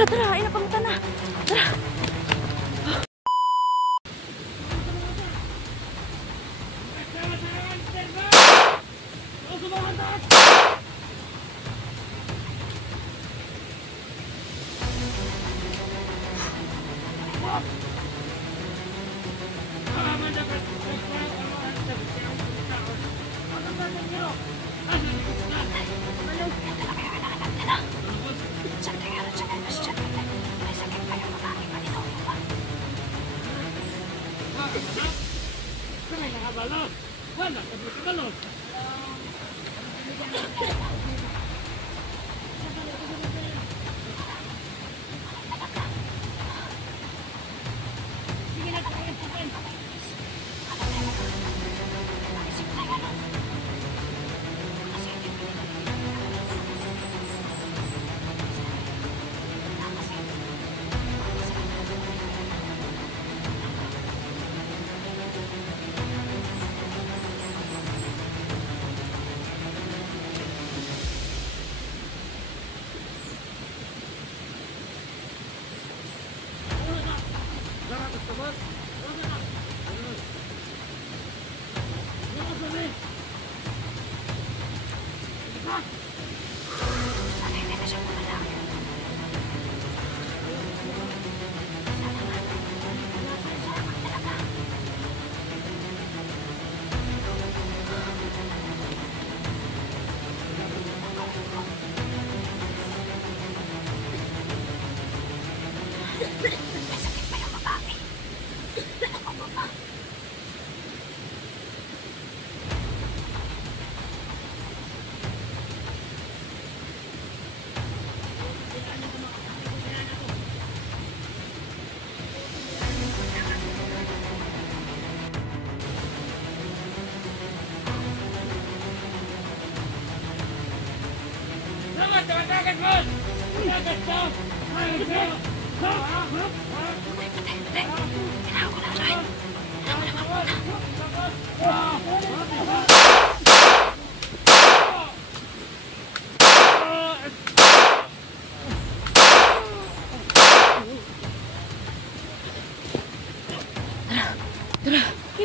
Tara, ay napamutan na.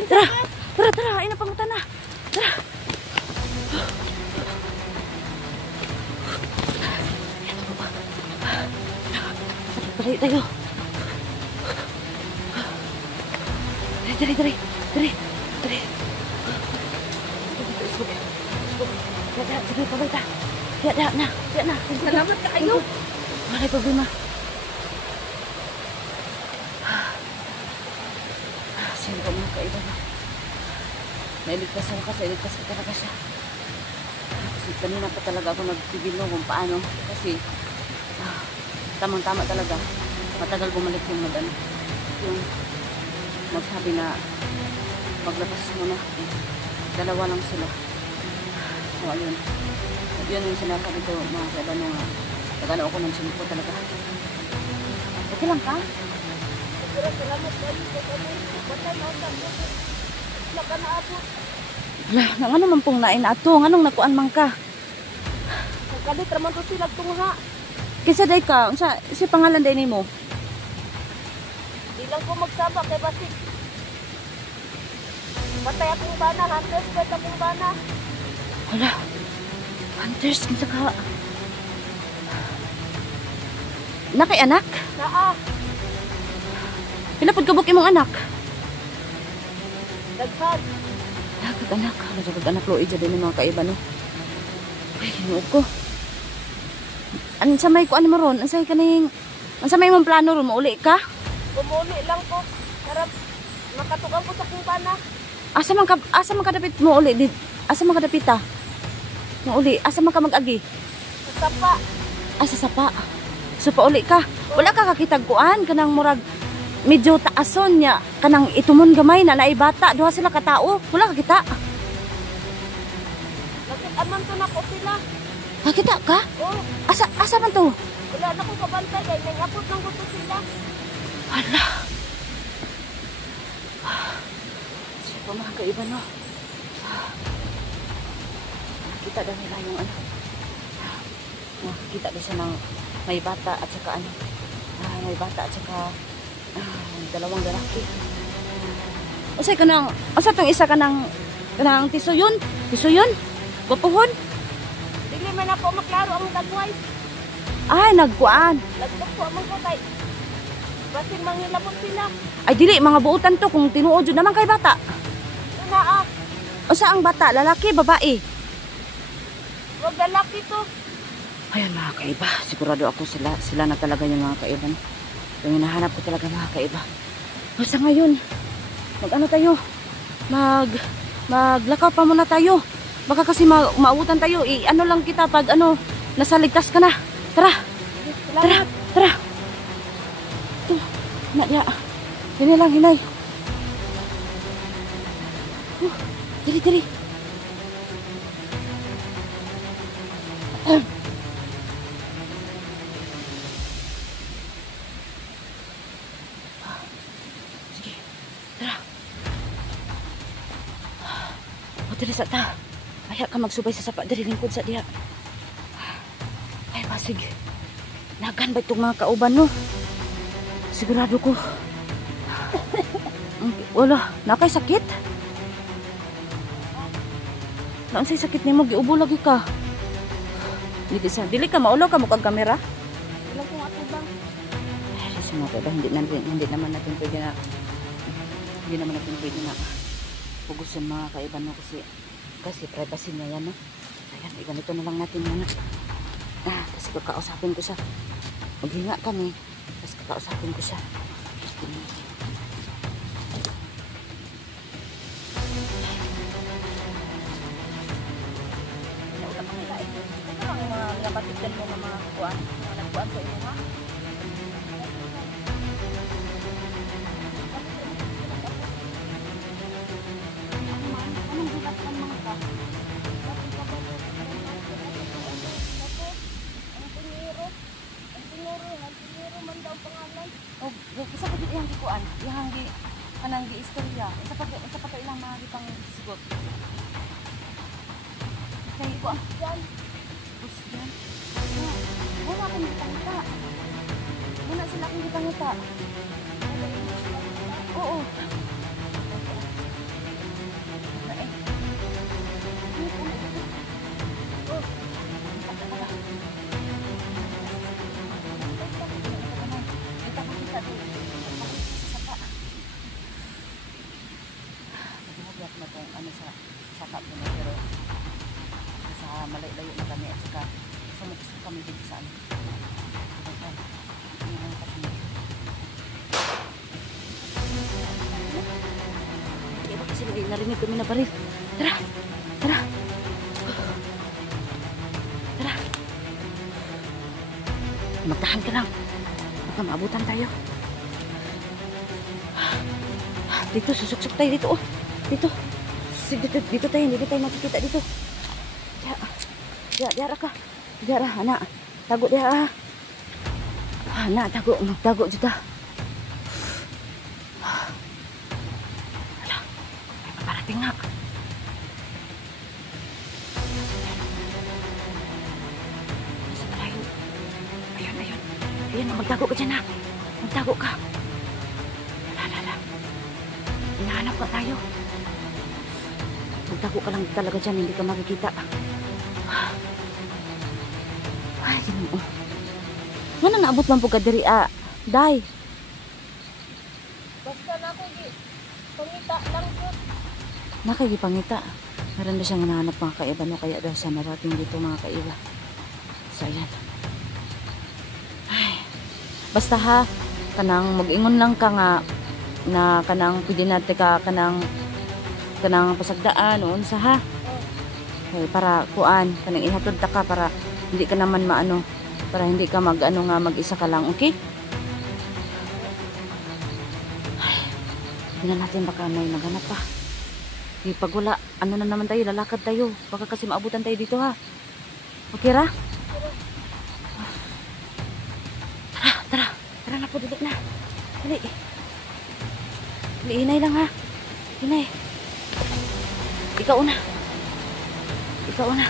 Tara. Tara, ay napamutan na. Tara. Balik tayo. Dari. Sige, pabay ta. Tiyak na. Salamat kayo. Wala problema. Sino ba mga kaiba na? Nailigtas ka talaga siya. Kasi kanina pa talaga ako nagtigil no kung paano. Kasi tamang-tama talaga. Matagal bumalik yung yung magsabi na maglabas muna. Dalawa lang sila. O ayun. At yun yung sinasabi ko mga kaiba na nagano ako ng sinpo talaga. Okay lang ka? Salamat kayo. Nang ano man pong nain ato? Anong nakuan man ka? Kadit raman to sila tungha. Kisa day ka? Si pangalan day nimo? Di lang ko magsama kay Basik. Patay akong bana, hunters ba akong bana? Wala. Hunters, kinsa ka? Nakay anak? Naa. Pinapod kabuk imong anak? Daghan. Dagag anak lo ija din mga kaiba no. Ay, hinuog ko. Ansa may ko ano mo ron? Ansa may mong plano ron? Mauli ka? Umuli lang ko. Harap makatugang ko sa kong bana. Asa man kadapit mo uli? Asa man kadapita? Mauli. Asa man ka mag-agi? Sa sapa. Sa sapa. So pauli ka. Wala ka kakitag kuan kanang murag medyo taason niya kanang itumon gamay na naibata duha sila ka tao. Wala ka kita. Aman to na ko sila. Nakita ka? Oh, Asa man to? wala na kong kabantay kay nangapot ng gusto sila. Hala. Sige pa mga kaiba no. Nakita daw nila yung ano. Nakikita daw siya ng may bata at saka ano. May bata at saka dalawang lalaki. Usay ka nang, asa tong isa ka nang tisuyon? Tisuyon? Gupuhon? Dili man ako maklaro ang dagway. Ay, nagkuan. Lagdag ko amang ko kay basin mangilabot sila. Ay, dili, mga buutan to kung tinuod yun naman kay bata. Naa, Usa ang bata, lalaki, babae. wag lalaki to. Ayan mga kaiba, sigurado ako sila na talaga yung mga kaiba. Yung hinahanap ko talaga mga kaiba. Basta ngayon, mag-ano tayo? Maglakaw pa muna tayo. Baka kasi mauutan tayo. Ano lang kita pag ano, nasa ligtas ka na. Tara! Tara! Tara! Ito, diya. Dili lang, hinay. Dili. Sige, tara. O, dili sa ta. Kaya ka magsubay sa sapa diri lingkod sa diha. Ay, basig. Nagan ba itong mga kauban no? Sigurado ko. Wala, nakay sakit. Naonsay sakit nimo giubo lagi ka. Dili ka maulaw ka mo kag kamera. Wala kong atubang. Ay, sumagot ba hindi naman natin pwede na pugusin mga kaiban mo kasi privacy niya yan no. Ayan, ganito na lang natin muna. Kasi kakausapin ko siya. Maghinga kami. Kasi kakausapin ko siya. Nautang mga ilain. Ito lang yung mga nabatigdan mo ng mga kuwan. Mga nagkuwan sa inyo ha. Anong gulat ng mga ka? Oh, isa pa gid iyang gikuan, iyang gi kanang giistorya. Isa pa to ilang mga gipang sigot. Kay ko diyan. Bus diyan. Wala akong gipangita. Wala sila akong gipangita. Oo. Saka po na pero sa malayo na kami at saka sumuksa kami dito sa ano. Kaya ba kasi narinig kami na baril. Tara! Tara! Tara! Magtahan ka lang. Baka maabutan tayo. Dito, susuksok tayo dito. Oh. Dito. Dito tayo, hindi tayo makikita dito. Diara ka. Diara, anak. Tago diara. Anak, tago. Magtago dito. Hala, may paparating nga. Nasa malayo. Ayun. Ayun, magtago ka dyan ha. Magtago ka. Hala. Hinahanap ka tayo. Magtago ka lang talaga dyan, hindi ka makikita. Ay, ginoo. Ano naabot man po ka diri, Day? Basta na ako pangita lang ko. Nakagipangita. Meron na siyang nahanap mga kaiba, no? Kaya daw siya narating dito mga kaiba. So, ayan. Ay. Basta ha, kanang mag-ingon lang ka nga na kanang pwede natin ka kanang pasagdaan o unsa ha. Okay, para kuan kanang ihatod ta ka para hindi ka naman maano, para hindi ka mag-ano nga mag-isa ka lang, okay? Tingnan natin baka may maghanap pa. Pag wala, ano na naman tayo, lalakad tayo. Baka kasi maabutan tayo dito ha. Okay ra? Tara na po, dali na. Dali. Dali, hinay lang ha. Hinay. Ikaw una. Ikaw una.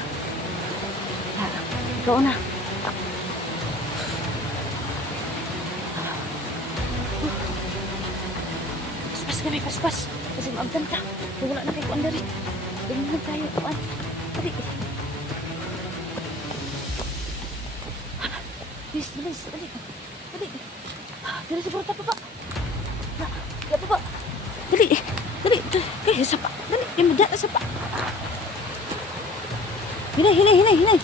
Ikaw una. Paspas kami, paspas. Kasi maabdan ka. Kung wala na kayo kuan dari. Tingnan tayo kuan. Dali. Bilis, bilis. Dali. Dali. Dali sa porta, papa. Ya, papa. Dali. Dali. Eh, sapa. Dali. Yung madyan na sapa. Hinay.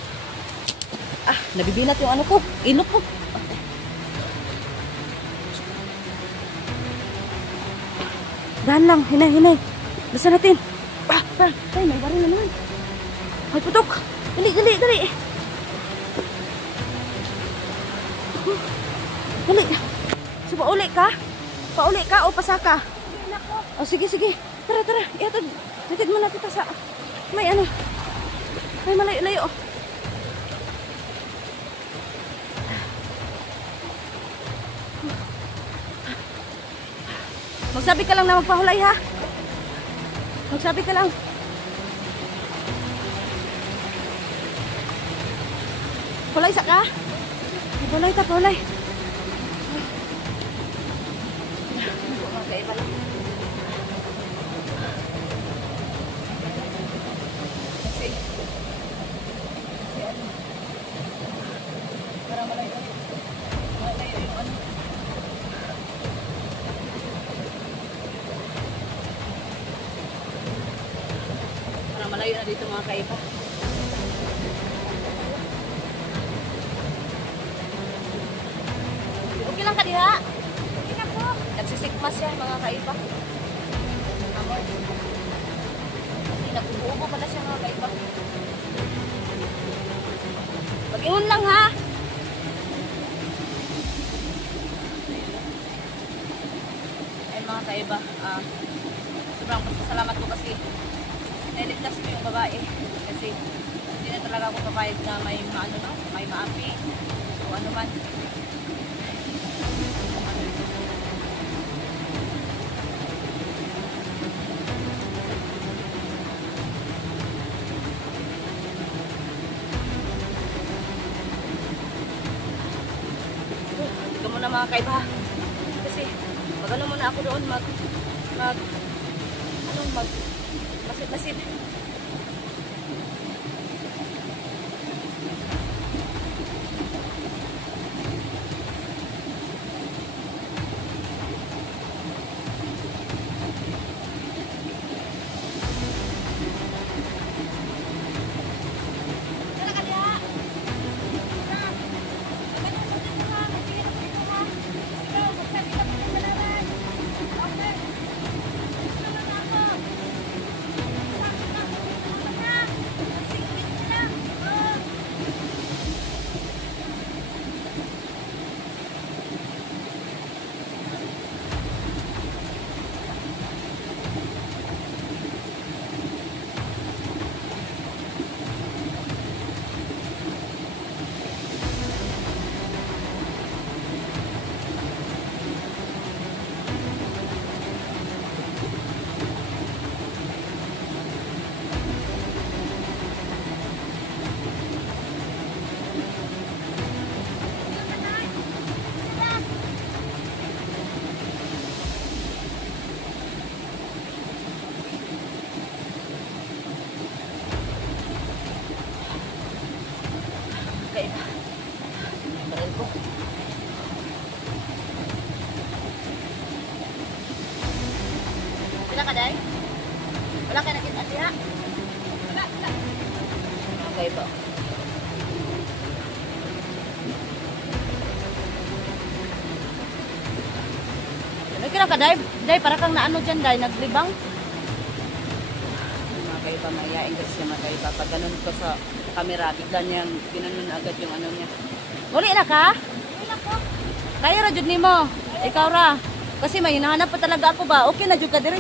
Ah, nabibinat yung ano ko. Inok ko. Dahan lang. Hinay. Basta natin. Ay, may baril na naman. Ay, putok. Dali. Dali. So, pauli ka? Pauli ka o pasaka? O, sige. Tara. Iatod. Natid mo na kita sa... May ano. May malayo-layo. Magsabi ka lang na magpahulay ha. Magsabi ka lang. Hulay sa ka? Pahulay. Okay, balik. Para malayo yung ano. Para malayo na dito mga kaiba. Okay lang ka diha? Okay na po. Nagsisikmas siya mga kaiba. Amoy. Kasi nag-uubo pala siya mga kaiba. Mag-iwan lang ha. Ay mga kaiba, sobrang pasasalamat ko kasi nailigtas ko yung babae. Kasi hindi na talaga ako papayag na may maapi o ano man. Ito muna mga kaiba. Kasi magano muna ako doon masid. Kaiba. Baril ko. Wala ka, Day? Wala ka nakita siya? Wala. Okay ba? Ano kira ka, Day? Day, para kang naano dyan, Day? Naglibang? Mga kaiba, mayayain kasi siya mga kaiba. Pag ganun ko sa camera, bigla niyang ginanon agad yung ano niya. Uli na ka? Uli na po. Kaya ra jud nimo. Ikaw ra. Kasi may hinahanap pa talaga ako ba. Okay na jud ka diri.